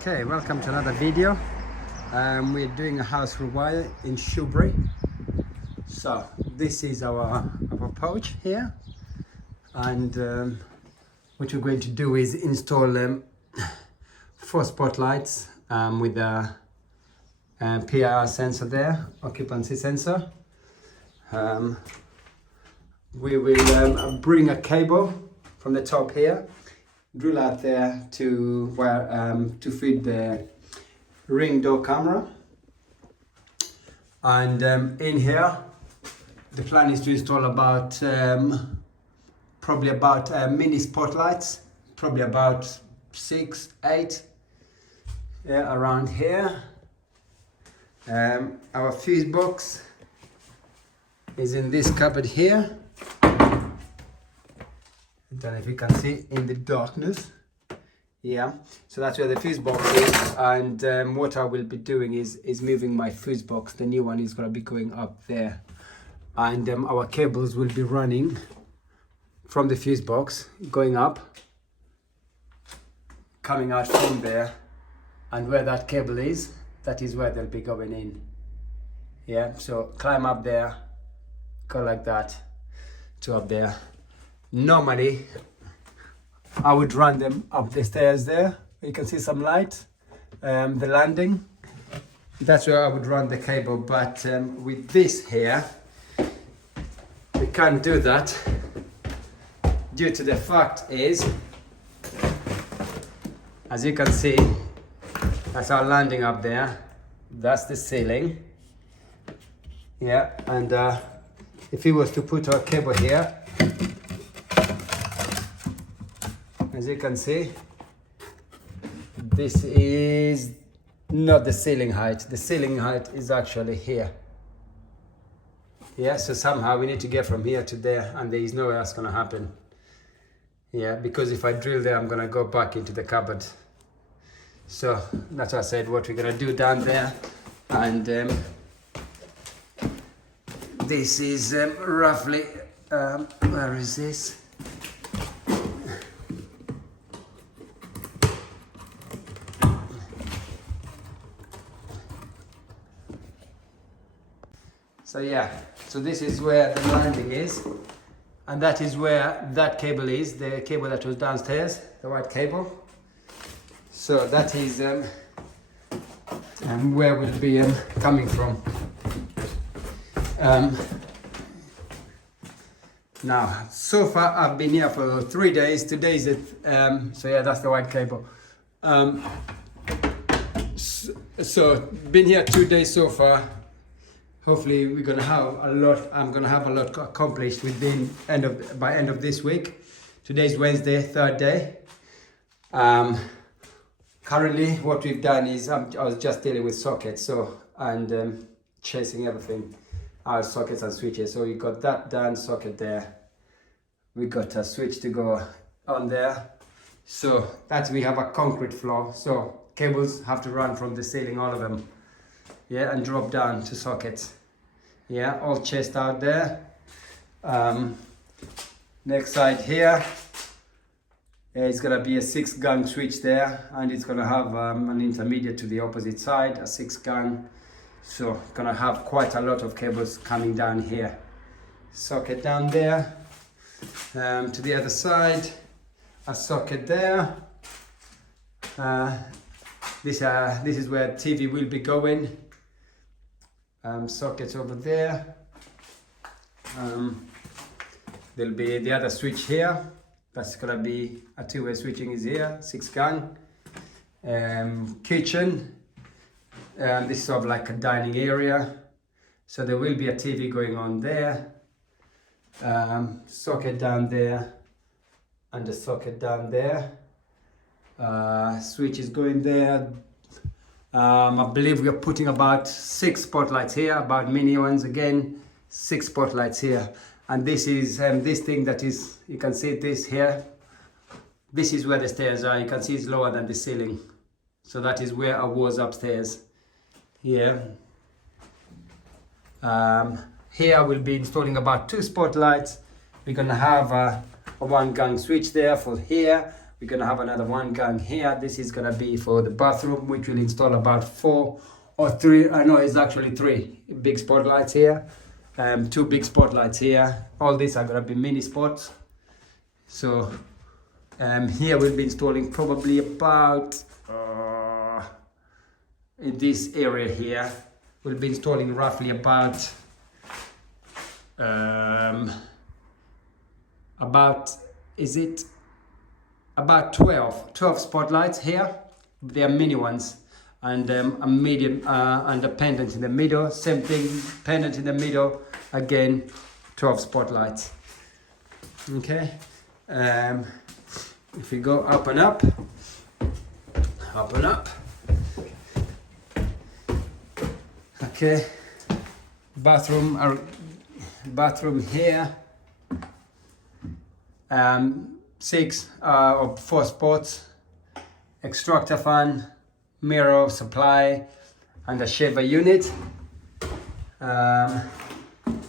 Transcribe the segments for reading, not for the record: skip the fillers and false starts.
Okay, welcome to another video. We're doing a house rewire in Shoebury. So this is our pouch here, and what we're going to do is install 4 spotlights with a PIR sensor there, occupancy sensor. We will bring a cable from the top here, drill out there to feed the ring door camera, and in here the plan is to install about probably about mini spotlights, probably about 6-8 around here. Our fuse box is in this cupboard here. I don't know if you can see in the darkness. Yeah, so that's where the fuse box is, and what I will be doing is moving my fuse box. The new one is going to be going up there, and our cables will be running from the fuse box, going up, coming out from there, and where that cable is, that is where they'll be going in. Yeah, so climb up there, go like that to up there. Normally I would run them up the stairs there. You can see some light, the landing. That's where I would run the cable, but with this here we can't do that, due to the fact is, as you can see, that's our landing up there, that's the ceiling. Yeah, and if we was to put our cable here, as you can see, this is not the ceiling height. The ceiling height is actually here. Yeah, so somehow we need to get from here to there, and there is no way that's going to happen. Yeah, because if I drill there, I'm going to go back into the cupboard. So that's why I said what we're going to do down there. And this is roughly, where is this? So yeah, so this is where the landing is, and that is where that cable is, the cable that was downstairs, the white cable. So that is where we'll be coming from. Now, so far I've been here for 3 days. Today is it, so yeah, that's the white cable. So been here 2 days so far. Hopefully we're gonna have a lot. I'm gonna have a lot accomplished by end of this week. Today's Wednesday, 3rd day. Currently, what we've done is I was just dealing with sockets, and chasing everything, our sockets and switches. So we got that done, socket there. We got a switch to go on there. So that we have a concrete floor. So cables have to run from the ceiling, all of them. Yeah, and drop down to sockets. Yeah, all chased out there. Next side here, it's gonna be a 6-gun switch there, and it's gonna have an intermediate to the opposite side, a 6-gun. So gonna have quite a lot of cables coming down here. Socket down there. To the other side, a socket there. This is where TV will be going. Sockets over there. There'll be the other switch here. That's gonna be a 2-way switching is here, 6-gun. Kitchen. This is sort of like a dining area. So there will be a TV going on there. Socket down there, and a socket down there. Switch is going there. I believe we are putting about 6 spotlights here, about mini ones again, 6 spotlights here. And this is this thing that is, you can see this here. This is where the stairs are. You can see it's lower than the ceiling. So that is where I was upstairs. Here. Here we'll be installing about 2 spotlights. We're gonna have a 1-gun switch there for here. We're gonna have another one gang here. This is gonna be for the bathroom, which will install about 4 or 3. I know it's actually 3 big spotlights here. 2 big spotlights here. All these are gonna be mini spots. So here we'll be installing probably about in this area here. We'll be installing roughly about about 12 spotlights here. They are mini ones, and a medium and a pendant in the middle. Same thing, pendant in the middle. Again, 12 spotlights. Okay. If we go up and up, up and up. Okay. Bathroom here. 6 or 4 spots. Extractor fan, mirror supply, and a shaver unit.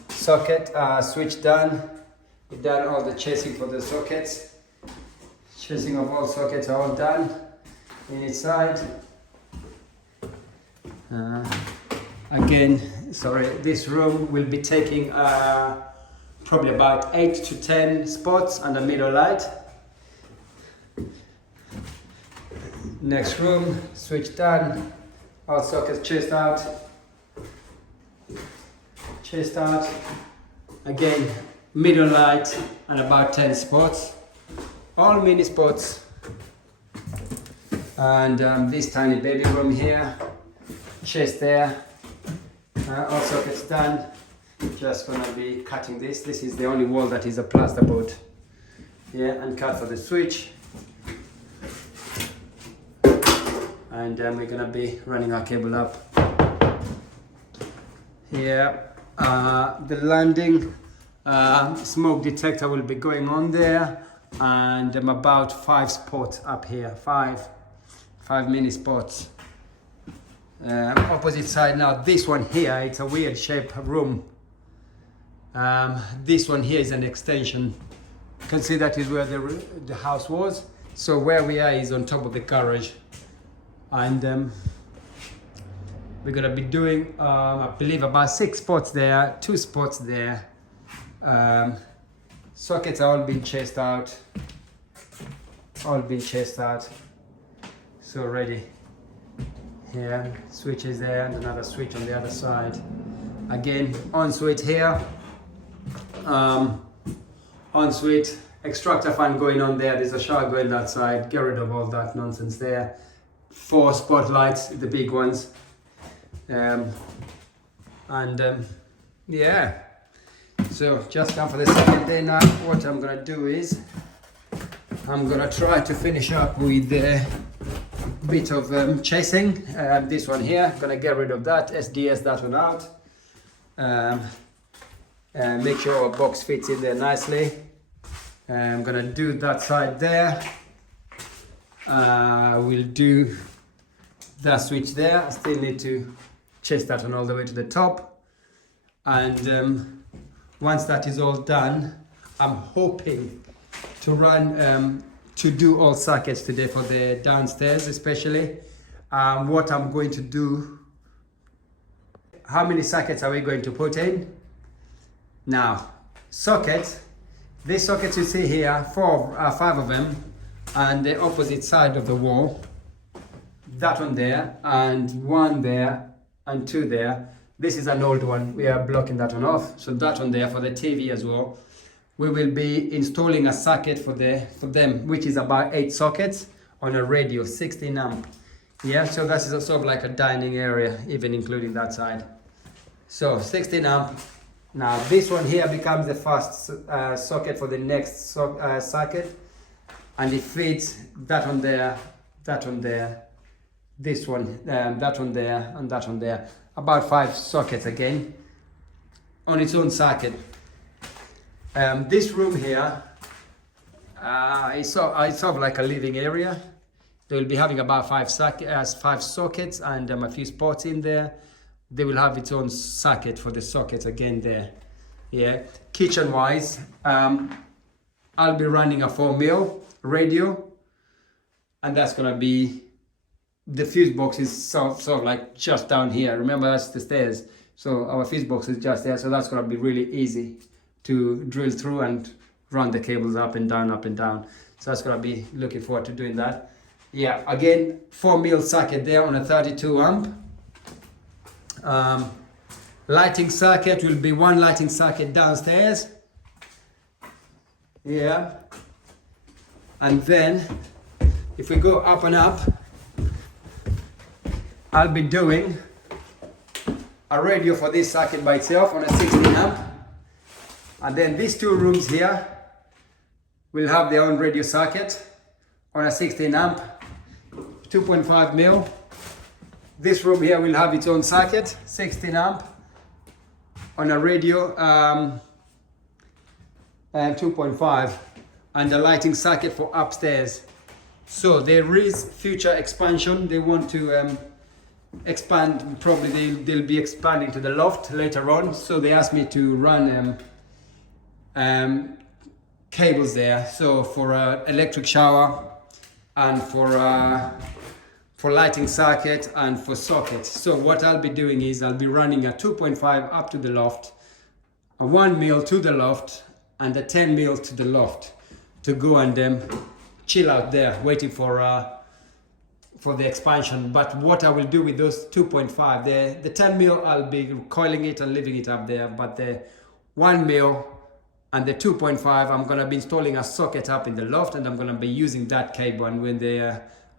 Socket switch done. We've done all the chasing for the sockets. Chasing of all sockets are all done inside. Again, sorry, this room will be taking probably about 8 to 10 spots and a middle light. Next room, switch done. All sockets chased out. Chased out. Again, middle light and about 10 spots. All mini spots. And this tiny baby room here. Chased there. All sockets done. Just gonna be cutting this. This is the only wall that is a plasterboard. Yeah, and cut for the switch. And then we're gonna be running our cable up. Here, the landing smoke detector will be going on there, and about 5 spots up here. 5 mini spots. Opposite side now. This one here, it's a weird shape room. This one here is an extension. You can see that is where the house was. So where we are is on top of the garage. And we're gonna be doing, I believe, about 6 spots there, 2 spots there. Sockets are all being chased out. So ready. Here, switch is there, and another switch on the other side. Again, ensuite here. Ensuite, extractor fan going on there. There's a shower going that side. Get rid of all that nonsense there. 4 spotlights, the big ones. Yeah. So just come for the second day now. What I'm gonna do is I'm gonna try to finish up with a bit of chasing. This one here, gonna get rid of that, SDS that one out. And make sure our box fits in there nicely. I'm gonna do that side there. We'll do that switch there. I still need to chase that one all the way to the top. And once that is all done, I'm hoping to run to do all circuits today for the downstairs especially. What I'm going to do, how many circuits are we going to put in? Now, sockets, these sockets you see here, 5 of them, and the opposite side of the wall, that one there, and 1 there, and 2 there. This is an old one, we are blocking that one off, so that one there for the TV as well. We will be installing a circuit for them, which is about 8 sockets on a radio, 16 amp. Yeah, so that is sort of like a dining area, even including that side. So 16 amp. Now this one here becomes the first socket for the next circuit, and it feeds that one there, this one, that one there, and that one there. About 5 sockets again on its own circuit. This room here is sort of like a living area. They will be having about 5 sockets and a few spots in there. They will have its own circuit for the sockets again there. Yeah. Kitchen wise, I'll be running a 4mm radio and that's gonna be, the fuse box is sort of like just down here. Remember, that's the stairs, so our fuse box is just there, so that's gonna be really easy to drill through and run the cables up and down, up and down. So that's gonna be, looking forward to doing that. Yeah, again, 4mm socket there on a 32 amp. Lighting circuit will be one lighting circuit downstairs. Yeah, and then if we go up and up, I'll be doing a radio for this circuit by itself on a 16 amp, and then these two rooms here will have their own radio circuit on a 16 amp, 2.5mm. This room here will have its own circuit, 16 amp, on a radio, 2.5, and a lighting circuit for upstairs. So there is future expansion. They want to expand, probably they'll be expanding to the loft later on. So they asked me to run cables there. So for electric shower and for lighting circuit and for socket. So what I'll be doing is I'll be running a 2.5 up to the loft, a 1mm to the loft, and a 10mm to the loft to go and chill out there waiting for the expansion. But what I will do with those 2.5, the 10mm I'll be coiling it and leaving it up there, but the 1mm and the 2.5 I'm gonna be installing a socket up in the loft, and I'm gonna be using that cable, and when they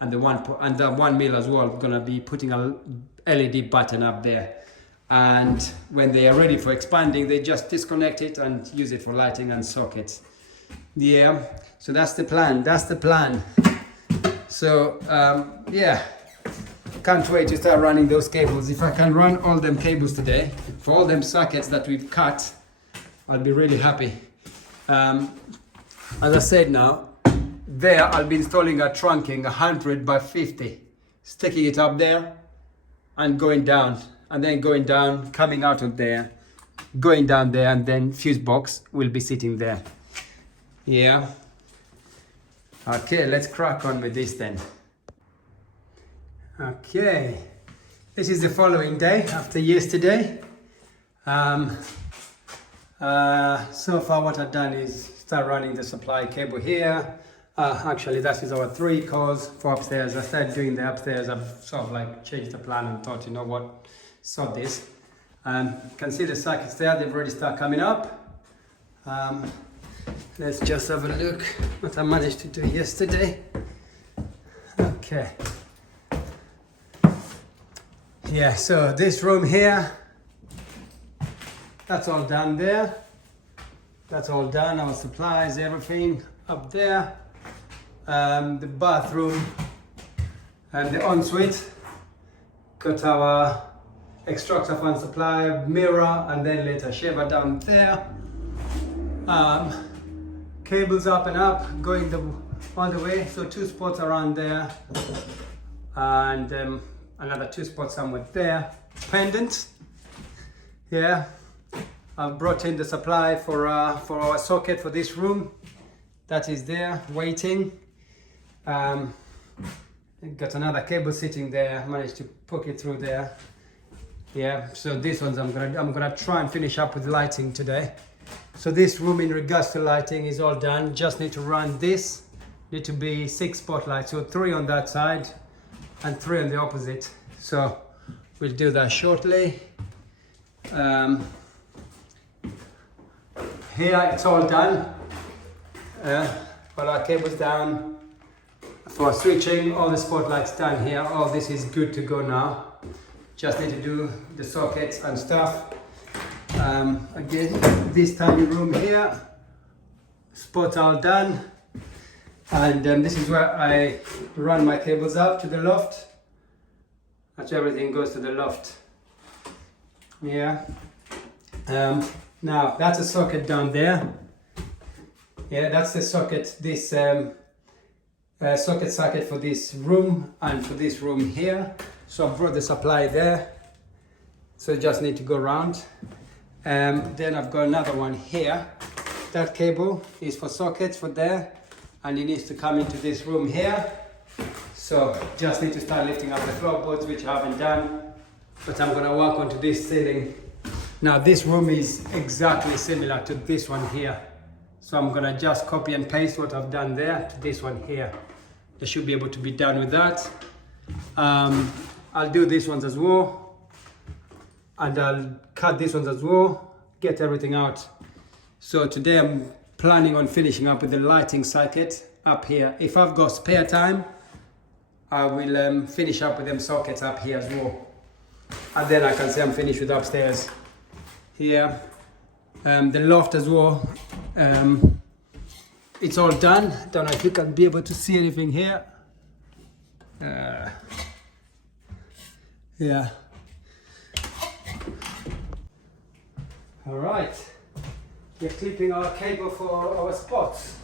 and the 1mm as well, I'm gonna be putting a LED button up there, and when they are ready for expanding, they just disconnect it and use it for lighting and sockets. Yeah, so that's the plan. So yeah, can't wait to start running those cables. If I can run all them cables today for all them sockets that we've cut, I'll be really happy. As I said, now there I'll be installing a trunking 100 by 50, sticking it up there and going down, and then going down, coming out of there, going down there, and then fuse box will be sitting there. Yeah. Okay, let's crack on with this then. Okay, this is the following day after yesterday. So far what I've done is start running the supply cable here. Actually, that is our 3 cores for upstairs. I started doing the upstairs. I've sort of like changed the plan and thought, you know what, sort this. You can see the circuits there, they've already started coming up. Let's just have a look what I managed to do yesterday. Okay. Yeah, so this room here, that's all done there. That's all done, our supplies, everything up there. The bathroom and the ensuite, got our extractor fan supply, mirror, and then later shaver down there. Cables up and up, going all the way, so 2 spots around there, and another 2 spots somewhere there. Pendant, yeah. I've brought in the supply for our socket for this room. That is there, waiting. Got another cable sitting there, managed to poke it through there. Yeah, so these ones I'm gonna try and finish up with lighting today. So this room in regards to lighting is all done. Just need to run this. Need to be 6 spotlights, so 3 on that side and 3 on the opposite. So we'll do that shortly. Here it's all done. All our cables down. For switching, all the spotlights done here. All this is good to go now. Just need to do the sockets and stuff. Again, this tiny room here, spots all done, and this is where I run my cables up to the loft. That's everything goes to the loft. Yeah. Now that's a socket down there. Yeah, that's the socket. This socket for this room and for this room here. So I brought the supply there. So just need to go around. Then I've got another one here. That cable is for sockets for there, and it needs to come into this room here. So just need to start lifting up the floorboards, which I haven't done, but I'm gonna work onto this ceiling. Now this room is exactly similar to this one here. So I'm gonna just copy and paste what I've done there to this one here. I should be able to be done with that. I'll do these ones as well. And I'll cut these ones as well, get everything out. So today I'm planning on finishing up with the lighting circuit up here. If I've got spare time, I will finish up with them sockets up here as well. And then I can say I'm finished with upstairs here. The loft as well, it's all done. Don't know if you can be able to see anything here. Yeah. All right. We're clipping our cable for our spots.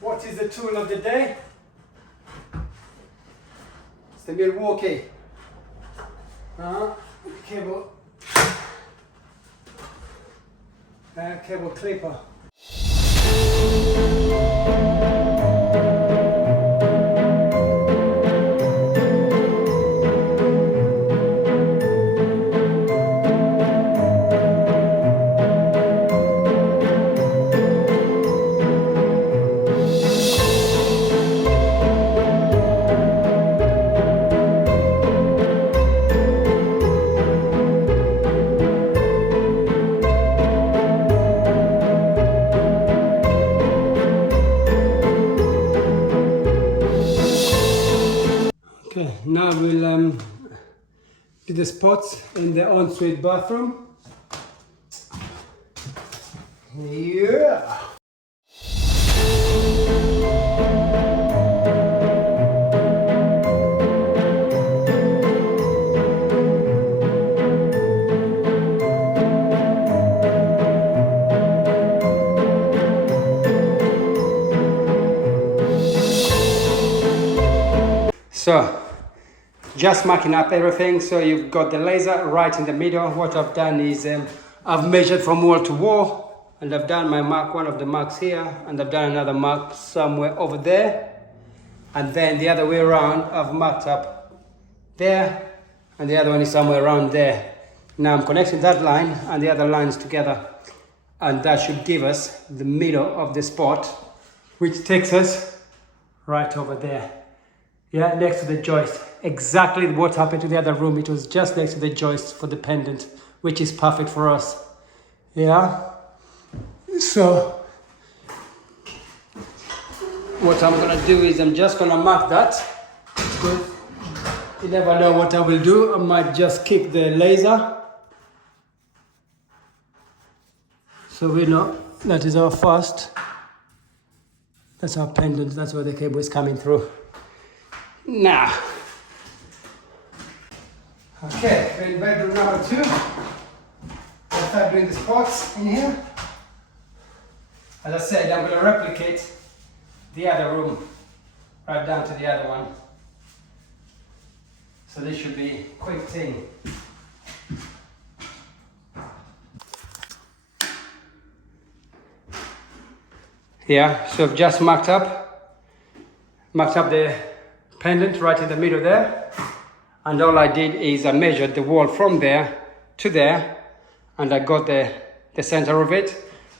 What is the tool of the day? It's the Milwaukee cable clipper. Okay, now we'll do the spots in the ensuite bathroom. Yeah. So, just marking up everything. So you've got the laser right in the middle. What I've done is I've measured from wall to wall, and I've done my mark, one of the marks here, and I've done another mark somewhere over there. And then the other way around, I've marked up there, and the other one is somewhere around there. Now I'm connecting that line and the other lines together, and that should give us the middle of the spot, which takes us right over there. Yeah, next to the joist. Exactly what happened to the other room. It was just next to the joist for the pendant, which is perfect for us. Yeah. So what I'm gonna do is I'm just gonna mark that. Good. You never know what I will do. I might just keep the laser, so we know that is our first. That's our pendant. That's where the cable is coming through. Now, okay, we're in bedroom number 2. I'll start doing the spots in here. As I said, I'm going to replicate the other room right down to the other one. So this should be a quick thing. Yeah, so I've just marked up the pendant right in the middle there, and all I did is I measured the wall from there to there, and I got the center of it.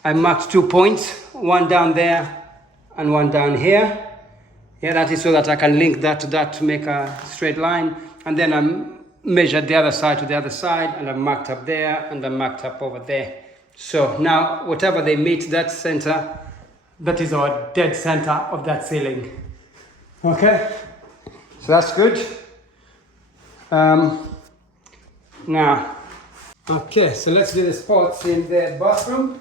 I marked 2 points, one down there and one down here. Yeah, that is so that I can link that to that to make a straight line. And then I measured the other side to the other side, and I marked up there and I marked up over there. So now whatever they meet, that center, that is our dead center of that ceiling. Okay, so that's good. Now, okay, so let's do the spots in the bathroom.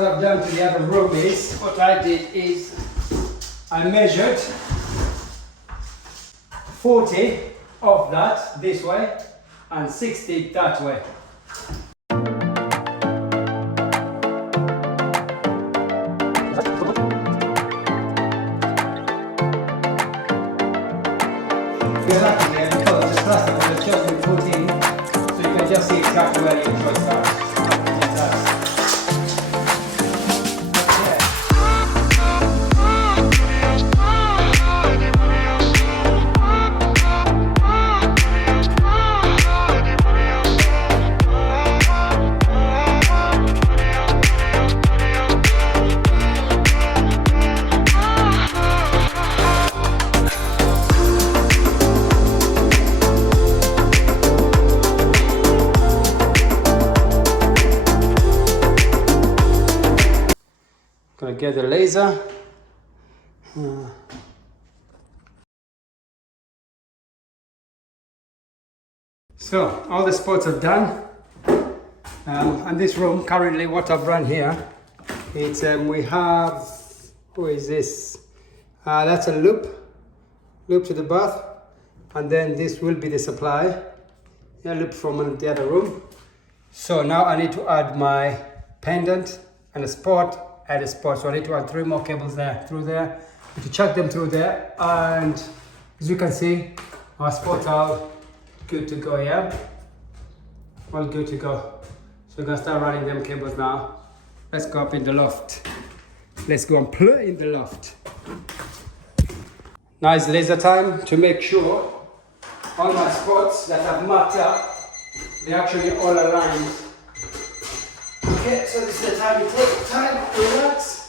what I've done to the other room is, what I did is I measured 40 of that this way and 60 that way. You're lucky there because the plastic was just been put in, so you can just see exactly where your joints are. Gonna get the laser. So all the spots are done. And this room currently, what I've run here, it's we have, who is this? That's a loop to the bath, and then this will be the supply. Yeah, loop from the other room. So now I need to add my pendant and a spot. Add a spot, so I need to add 3 more cables there, through there, to chuck them through there, and as you can see, our spots are good to go, yeah? All good to go. So we're gonna start running them cables now. Let's go up in the loft. Let's go and play in the loft. Now it's laser time to make sure all my spots that I've marked up, they're actually all aligned. Okay, so this is the time you take time to relax.